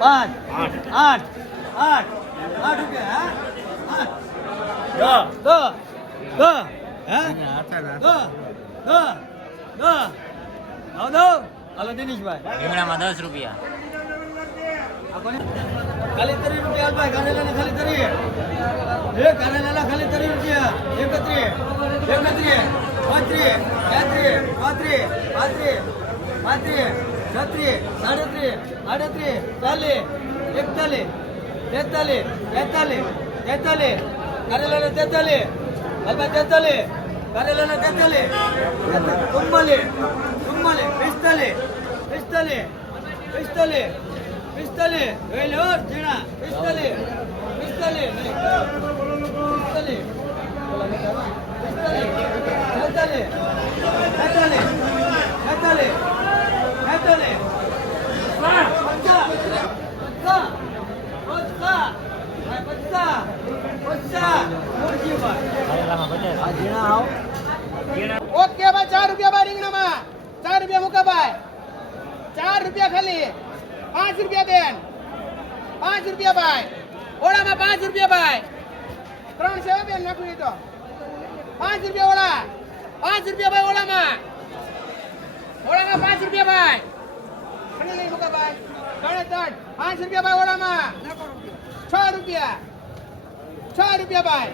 5 8 8 8 રૂપિયા હા 10 10 હે 10 હાલો દિનેશભાઈ રીંગણામાં 10 રૂપિયા. ખાલી 30 રૂપિયા ભાઈ કારેલાના ખાલી 30 કારેલાના ખાલી 30 રૂપિયા 31 32 ઓકે ભાઈ 4 રૂપિયા ભાઈ રીંગણામાં 4 રૂપિયા મૂકા ભાઈ 4 રૂપિયા ખાલી 5 રૂપિયા બેન 5 રૂપિયા ભાઈ ઓળામાં 5 રૂપિયા ભાઈ 3 છે બેન નાખવી તો 5 રૂપિયા ઓળા 5 રૂપિયા ભાઈ ઓળામાં 5 રૂપિયા ભાઈ ખણી નહીં મૂકા ભાઈ 5 રૂપિયા ભાઈ ઓળામાં 6 રૂપિયા 6 રૂપિયા ભાઈ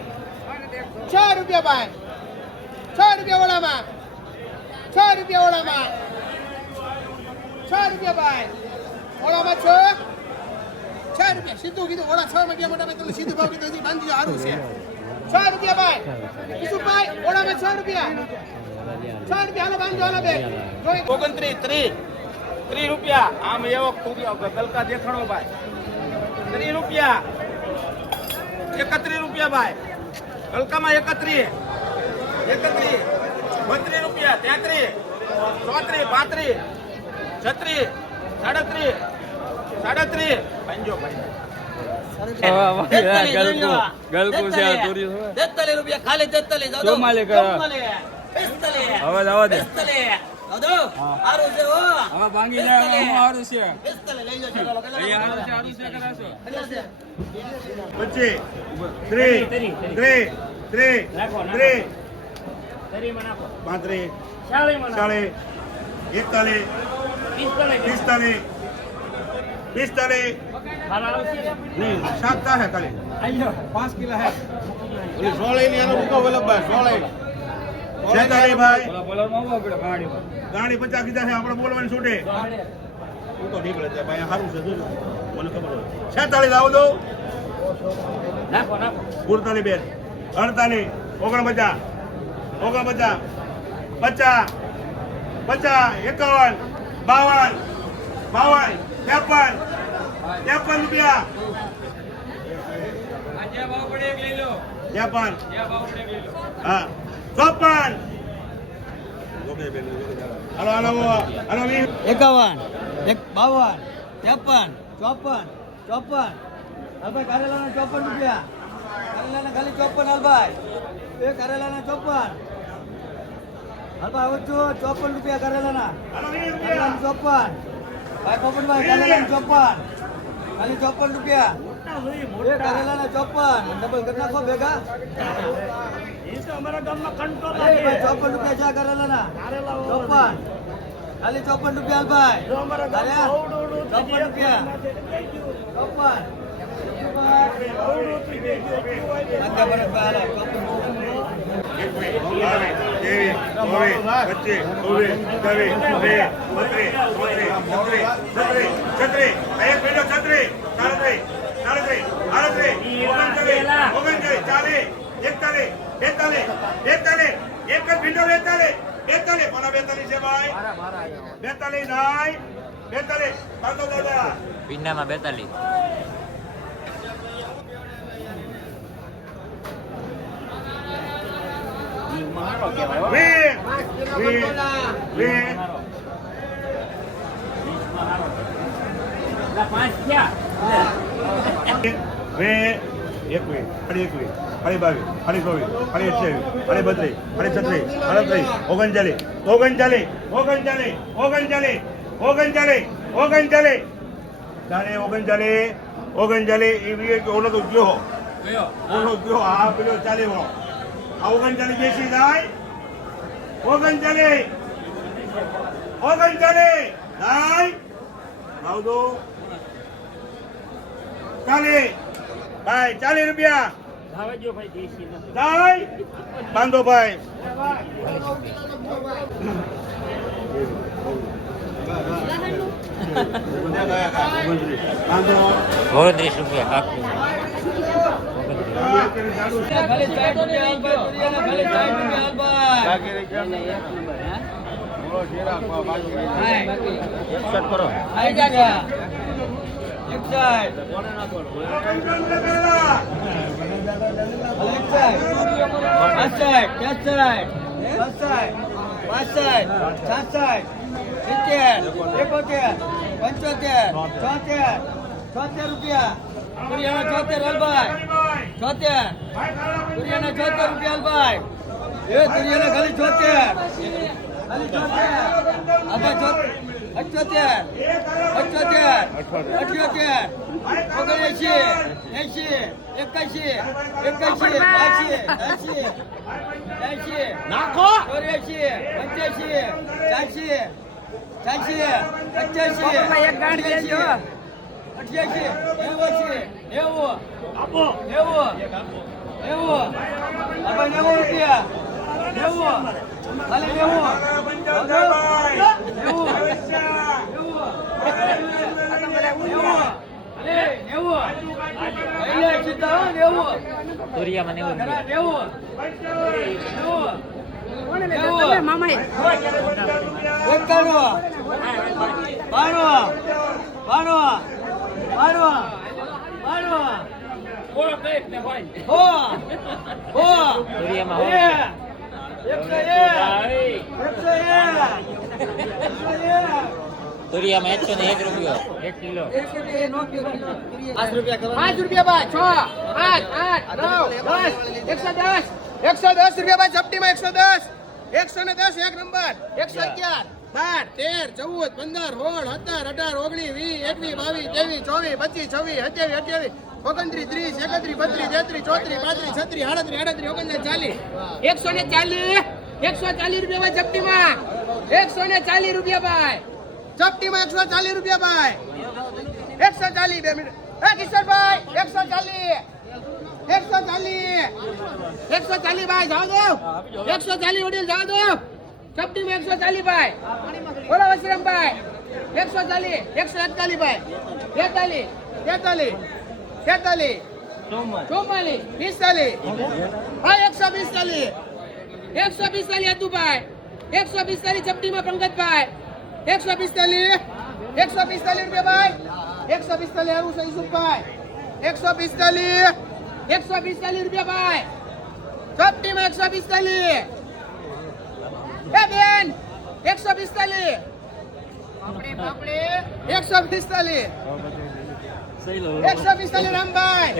6 રૂપિયા ભાઈ 6 રૂપિયા ઓળામાં 6 રૂપિયા ઓળામાં 6 રૂપિયા ભાઈ ઓળામાં 6 રૂપિયા સીધું કીધું ઓળા 6 રૂપિયા મોટા ભાઈ તમને સીધું ભાવ કીધું બાંધી સારું છે 6 રૂપિયા ભાઈ કિશુભાઈ ઓળામાં 6 રૂપિયા 6 રૂપિયા હાલો બાંધો હાલો બે 30 રૂપિયા આમ એવો કલકા દેખાણો ભાઈ 30 રૂપિયા 31 રૂપિયા ભાઈ કલકામાં 31 32 રૂપિયા 33 34 35 36 37 પાંજો ભાઈ 43 રૂપિયા ખાલી 5 કિલો હે ઓલી 16 ની આનો રૂકો વલ્લભભાઈ 16 ભાઈ ગાડી 50 કીધા છે આપણે બોલવાની છૂટે હું તો નીકળે છે ભાઈ સારું છે જોજો મને ખબર હોય 46 આવો દો નાખો 48 બેન 48 49 50 51 52 રૂપિયા 53 હા 54 હાલો 51 52 53 54 હાલભાઈ કારેલાના 54 રૂપિયા કારેલાના ખાલી 54 હાલભાઈ કારેલાના 54 હાલભાઈ આવું છું 54 રૂપિયા કારેલાના 54 ભાઈ પોપટભાઈ કારેલાના 54 ખાલી 54 રૂપિયા કારેલાના 54 ડબલ કરી નાખો ભેગા અમારા ગામમાં કંટ્રોલ 54 રૂપિયા છે કારેલાના 54 ખાલી 54 રૂપિયા ભાઈ 54 રૂપિયા 42 પીંડામાં 42 39 તારે 39 39 એ ઓલો તો ગયો ઓલો ગયો આ પેલો ચાલે વાળો આ 39 બેસી જાય 39 જાય આવ દો ચાલે ભાઈ 40 રૂપિયા જાય બાંધો ભાઈ બાંધો 29 રૂપિયા કાકુ ખાલી 60 રૂપિયા હાલ ભાઈ તુરિયાના ખાલી 60 રૂપિયા હાલ ભાઈ કરો આઈ ગયા 61 રૂપિયા તુરિયાના 76 હાલભાઈ 76 તુરિયાના 76 રૂપિયા હાલભાઈ એ તુરિયાના ખાલી 78 નાખો 80 તુરિયામાં 90 તુરિયામાં 101 રૂપિયો 1 કિલો 5 રૂપિયા ભાઈ 6 8 8 9 10 110 રૂપિયા ભાઈ ચપટીમાં 110 110 એક નંબર 111 12 13 14 15 16 17 18 19 20 21 22 23 24 25 26 27 28 29 30 31 32 33 34 140 રૂપિયા ભાઈ ચપટીમાં 140 રૂપિયા ભાઈ 140 2 મિનિટ કિશોરભાઈ 140 ભાઈ જાઓ દો 140 વડીલ જાઓ દો ચપટીમાં 140 ભાઈ બોલો વશરામભાઈ 140 141 ભાઈ 43 44 ભાઈ 145 હતું ભાઈ 145 ચપટીમાં પંકજભાઈ 145 રૂપિયા ભાઈ 145 આવું છે ઈસુફભાઈ 145 રૂપિયા ભાઈ ચપટીમાં 145 એ બેન 145 145 રામભાઈ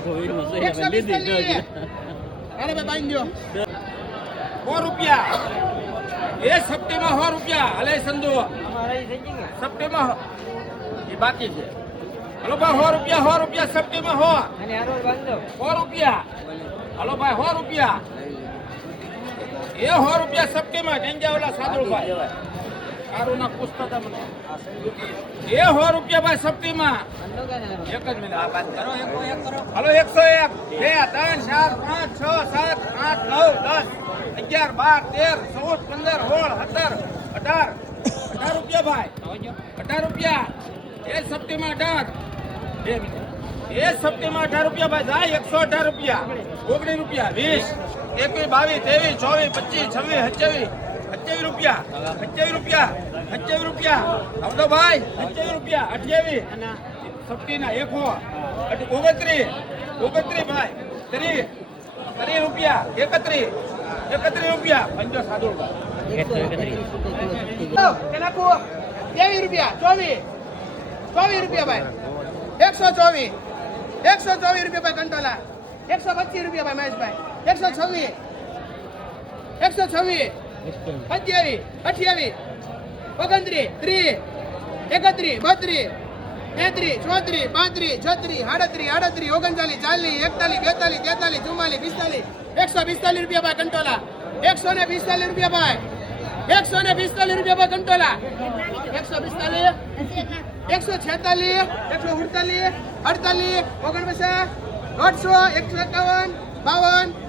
145 અરે ભાઈ બાંધ્યો 100 રૂપિયા એ સપ્ટેમાં 100 રૂપિયા હલે સંદો સપ્ટેમાં એ બાકી છે હલો ભાઈ 100 રૂપિયા સપ્ટેમાં 100 રૂપિયા હલો ભાઈ 100 રૂપિયા એ 100 રૂપિયા સપ્ટેમાં ગંજા ઓલા સાદુભાઈ કારુના પુસ્તક મને એ 100 રૂપિયા ભાઈ સપ્ટેમાં એક જ મિનિટ આ વાત કરો હલો 101 2 3 4 5 6 7 8 9 10 11 12 13 14 15 16 17 18 રૂપિયા એ સપ્ટેમાં 18 2 મિનિટ એ સપ્ટેમાં 18 રૂપિયા ભાઈ જાય 118 રૂપિયા 19 રૂપિયા 20 21 22 23 24 25 26 27 રૂપિયા 27 રૂપિયા આવડો ભાઈ 27 રૂપિયા 28 સપ્ટીના 1 29 ભાઈ 30 રૂપિયા 31 રૂપિયા પંજો સાદો 131 નાખો 23 રૂપિયા 24 રૂપિયા ભાઈ 124 રૂપિયા ભાઈ કંટોલા 125 રૂપિયા ભાઈ મહેશભાઈ 126 27 28 29 30 31 32 33, 34, 35, 36, 37, 38, 39, 40, 41, 42, 43, 44, 45, 145 રૂપિયા ભાઈ કંટોલા. 145 રૂપિયા ભાઈ. 145 રૂપિયા ભાઈ કંટોલા. 145, 146, 148, 48, 49, 151,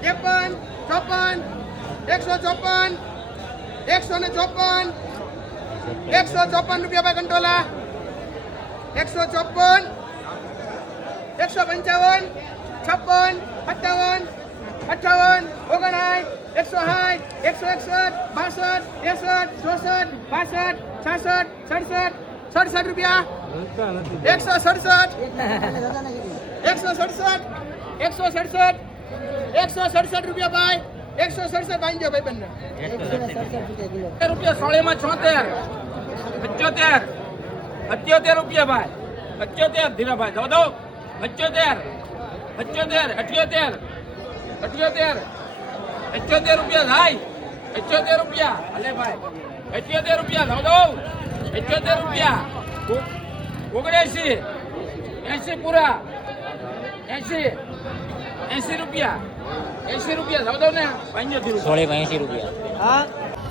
52, 53, 54, 55, 154 રૂપિયા ભાઈ કંટોલા. 154, 155, 56, 57, 58, 59, 160, 161, 62, 63, 64, 65, 66, 67 રૂપિયા. 167, 167, 167, 167 રૂપિયા ભાઈ. 167 બાંધજો ભાઈ બંને. રૂપિયા 16 માં 76, 75, 78 રૂપિયા ભાઈ. 78 ધીરાભાઈ દો દો. 78, 78, 78, 78 રૂપિયા થાય. 78 રૂપિયા અલે ભાઈ. 78 રૂપિયા દો દો. 78 રૂપિયા. 79, 80 પૂરા. 80, 80 રૂપિયા. 80 રૂપિયા દો દો ને. 75 સોળે 80 રૂપિયા. હા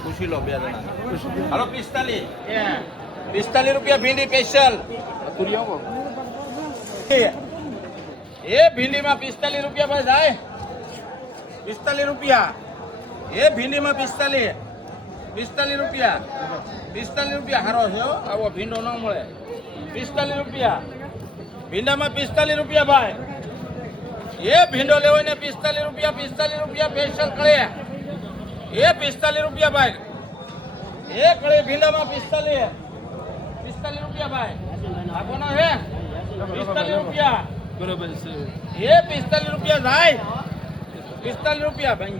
પૂછી લો બે જણા હાલો 45 45 રૂપિયા ભીંડી સ્પેશિયલ એ ભીંડીમાં 45 રૂપિયા ભાઈ જાય 45 રૂપિયા એ ભીંડીમાં 45 45 રૂપિયા 45 રૂપિયા હારો છે હો. આવો ભીંડો ન મળે 45 રૂપિયા ભીંડામાં 45 રૂપિયા ભાઈ એ ભીંડો લેવો ને 45 રૂપિયા સ્પેશિયલ કળે એ 45 રૂપિયા ભાઈ એ કળે ભીંડામાં 45 રૂપિયા ભાઈ આપવાનો હે 45 રૂપિયા બરોબર છે એ 45 રૂપિયા થાય 45 રૂપિયા ભાઈ